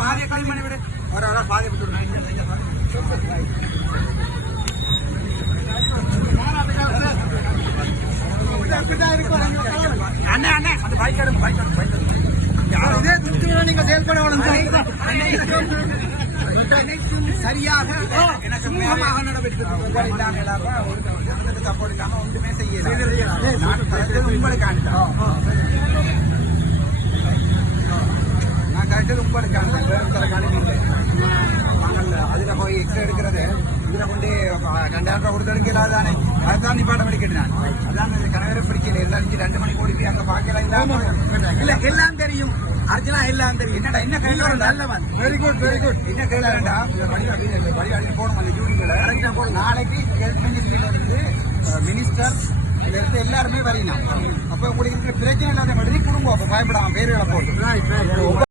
பாதிய கல்வி பண்ணி விடு ஒரு பாதிய விட்டு அண்ணே அண்ணே அந்த பைக் எடுங்க பைக் இதே திருச்சியில் நீங்க செயல்பட சரியாக சமூகமாக நடவடிக்கை சப்போர்ட் இல்லாம ஒன்றுமே செய்யல உங்களுக்கான நான் கரெக்டு உங்களுக்கான நாங்கள் அதுல போய் எக்ஸ்ட்ரா எடுக்கிறது இதுல கொண்டு 2000 ரூபாய் கொடுத்து எடுக்க இல்லாதானே அதுதான் நிப்பாட்டம் எடுக்கிறேன் அதான் கணவரை பிடிக்கல எல்லாம் 2 மணிக்கு ஓடி போய் அங்க பார்க்கலாம் இல்ல எல்லாம் தெரியும் அர்ஜுனா எல்லாம் தெரியும் என்னடா என்ன கையில நல்லவன் வெரி குட் என்ன கையிலடா வழியாடி போகணும் அந்த ஜூனியர்ல நாளைக்கு இருந்து மினிஸ்டர் எடுத்து எல்லாருமே வரலாம் அப்ப உங்களுக்கு பிரச்சனை இல்லாத மாதிரி குடும்பம் அப்ப பயப்படாம பேருகளை போட்டு